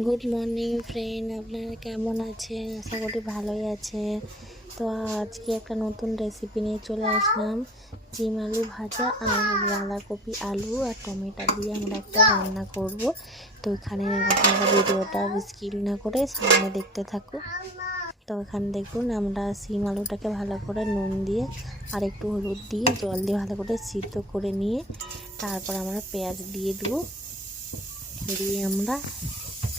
Good morning friend, আপনারা কেমন আছেন? আশা করি ভালোই আছে। তো আজকে একটা নতুন রেসিপি নিয়ে চলে আসলাম। চিম আলু ভাজা আর বাঁধাকপি আলু আর টমেটো দিয়ে আমরা একটা রান্না করব। তো এখানে আপনারা ভিডিওটা স্কিপ না করে সামনে দেখতে থাকুন। তো এখানে দেখুন, আমরা শিম আলুটাকে ভালো করে নুন দিয়ে আর একটু হলুদ দিয়ে জল দিয়ে ভালো করে সিদ্ধ করে নিয়ে তারপর আমরা পেঁয়াজ দিয়ে দেবো। দিয়ে আমরা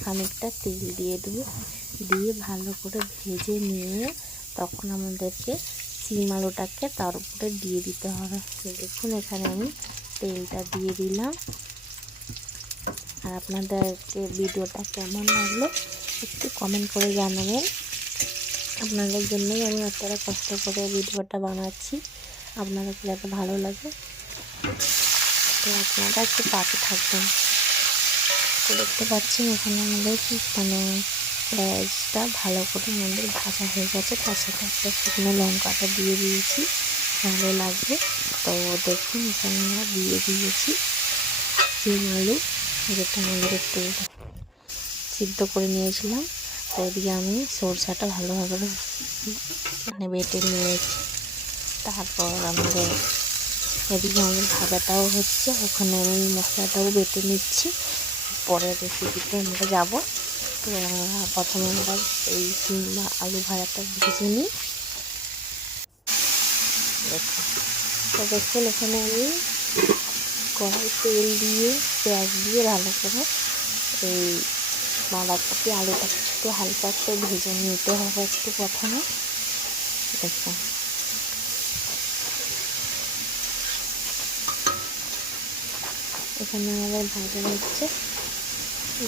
খানিকটা তেল দিয়ে দেবো, দিয়ে ভালো করে ভেজে নিয়ে তখন আমাদেরকে শিম আলুটাকে তার উপরে দিয়ে দিতে হবে। দেখুন, এখানে আমি তেলটা দিয়ে দিলাম। আর আপনাদেরকে ভিডিওটা কেমন লাগলো একটু কমেন্ট করে জানাবেন। আপনাদের জন্যই আমি এতটা কষ্ট করে ভিডিওটা বানাচ্ছি, আপনাদের যাতে ভালো লাগে। তো আপনারা একটু পাশে থাকবেন। তো দেখতে পাচ্ছেন এখানে আমাদের পেঁয়াজটা ভালো করে আমাদের ভাজা হয়ে গেছে। তার সাথে একটা শুকনো লঙ্কাটা দিয়ে দিয়েছি, ভালো লাগবে। তো দেখুন, এখানে আমরা দিয়ে দিয়েছি শিম আলু, যেটা আমাদের একটু সিদ্ধ করে নিয়েছিলাম। তো এদিকে আমি সরষাটা ভালোভাবে বেটে নিয়েছি। তারপর আমাদের এদিকে আমাদের ভাজাটাও হচ্ছে, ওখানে আমি মশলাটাও বেটে নিচ্ছি। পরের রেসিপিতে আমরা যাব। তো প্রথমে আমরা এই শিম আলু ভাজাটা ভেজে নিই। দেখুন এখানে আমি কড়াই তেল দিয়ে পেঁয়াজ দিয়ে ভালো করে এই বাঁধাকপি আলুটাকে একটু হালকা একটু ভেজে নিতে হবে একটু প্রথমে। দেখুন এখানে আমাদের ভাজা হচ্ছে,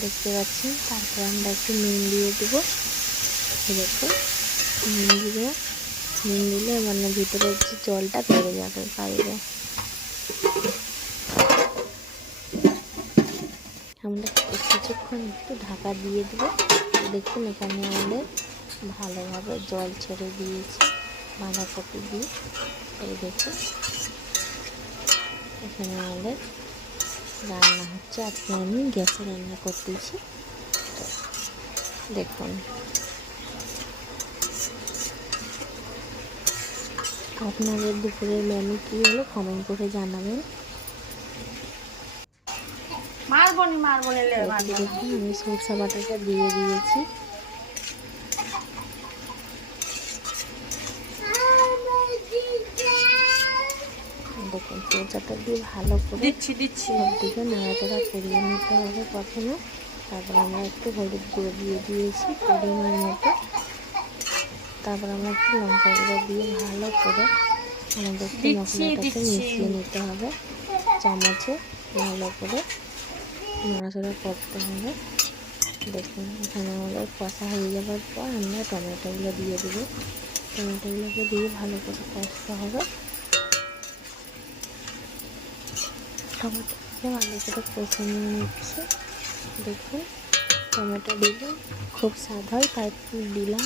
দেখতে পাচ্ছেন। তারপর আমরা একটু নুন দিয়ে দেবো। দেখুন, নুন দিলে মানে ভিতরে যে জলটা বেড়ে যাবে বাইরে। আমরা কিছুক্ষণ একটু ঢাকা দিয়ে দেবো। দেখুন এখানে আমাদের ভালোভাবে জল ছেড়ে দিয়েছি বাঁধাকপি দিয়ে। এই দেখুন এখানে আমাদের রান্না হচ্ছে। আজকে আমি গ্যাসে রান্না করতেছি। দেখুন আপনাদের দুপুরের মেনু কী হলো কমেন্ট করে জানাবেন। দেখুন আমি সরষা বাটাটা দিয়ে দিয়েছি। দেখুন সরষাটা দিয়ে ভালো করে সব দিকে নাড়াচাড়া করিয়ে নিতে হবে প্রথমে। তারপর আমরা একটু হলুদ গুঁড়ো দিয়ে দিয়েছি পরিমাণ মতো। তারপর আমরা একটু লঙ্কা গুঁড়ো দিয়ে ভালো করে আমাদেরকে মশলাটাকে মিশিয়ে নিতে হবে। চামচে ভালো করে নাড়াচাড়া করতে হবে। দেখুন এখানে আমাদের কষা হয়ে যাওয়ার পর আমরা টমেটোগুলো দিয়ে দেবো। টমেটোগুলোকে দিয়ে ভালো করে কষতে হবে। টমেটোকে ভালো করে কষে নিয়ে নিচ্ছে। দেখুন টমেটো দিলে খুব স্বাদ হয়, তাই দিলাম।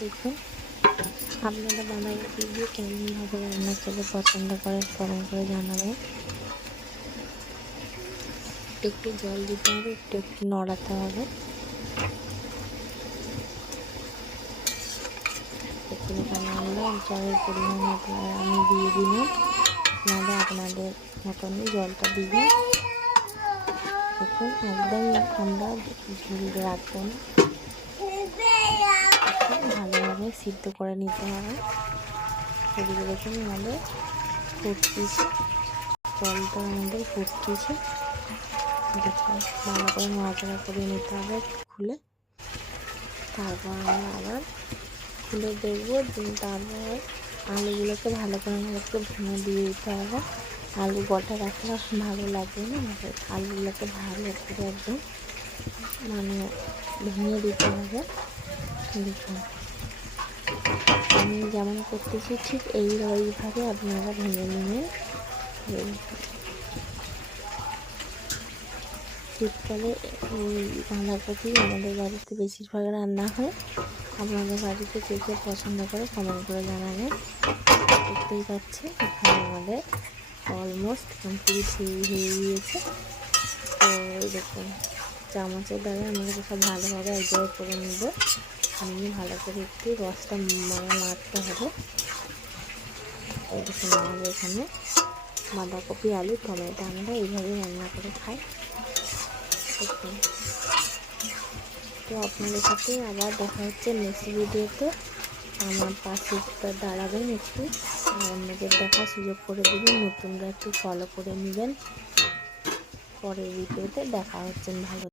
দেখুন আপনারা বাঁধাকপি দিয়ে কেমনভাবে রান্না করে পছন্দ করেন কমেন্ট করে জানাবেন। একটু জল দিতে হবে, একটু নড়াতে হবে। দেখুন এখানে আমরা জলের পরিমাণ মতো আমি দিয়ে দিলাম, আপনাদের মতনই জলটা দিবেন। দেখুন একদম আমরা ঝোল রাখবো না, ভালোভাবে সিদ্ধ করে নিতে হবে। এদিকে দেখুন আমাদের ফুটতেছে, জলটা আমাদের ফুটতেছে। দেখুন ভালো করে নাড়াচাড়া করে নিতে হবে খুলে। তারপর আমরা আবার খুলে দেখবো। তারপর আলুগুলোকে ভালো করে আমাদেরকে ভেঙে দিয়ে দিতে হবে। আলু গোটা রাখলে ভালো লাগবে না, আলুগুলোকে ভালো করে একদম মানে ভেঙে দিতে হবে। দেখুন আমি যেমন করতেছি ঠিক এইভাবে আপনারা ভেঙে নেবেন। শীতকালে এই বাঁধাকপি আমাদের বাড়িতে বেশিরভাগ রান্না হয়। আপনাদের বাড়িতে কে কে পছন্দ করে কমেন্ট করে জানাবেন। দেখতেই পাচ্ছি এখানে আমাদের অলমোস্ট কমপ্লিট হয়ে গিয়েছে। তো দেখুন চামচের দ্বারা আমরা সব ভালোভাবে এক জায়গায় করে নেব। নিয়ে ভালো করে একটু রসটা মারতে হবে। এই দেখুন আমাদের এখানে বাঁধাকপি, আলু, টমেটো আমরা এইভাবে রান্না করে খাই। দেখুন, তো আপনাদের সাথে আবার দেখা হচ্ছে নেক্সট ভিডিওতে। আমার পাশে দাঁড়াবেন একটু, অন্যদের দেখার সুযোগ করে দেবেন, নতুনরা একটু ফলো করে নেবেন। পরের ভিডিওতে দেখা হচ্ছে। ভালো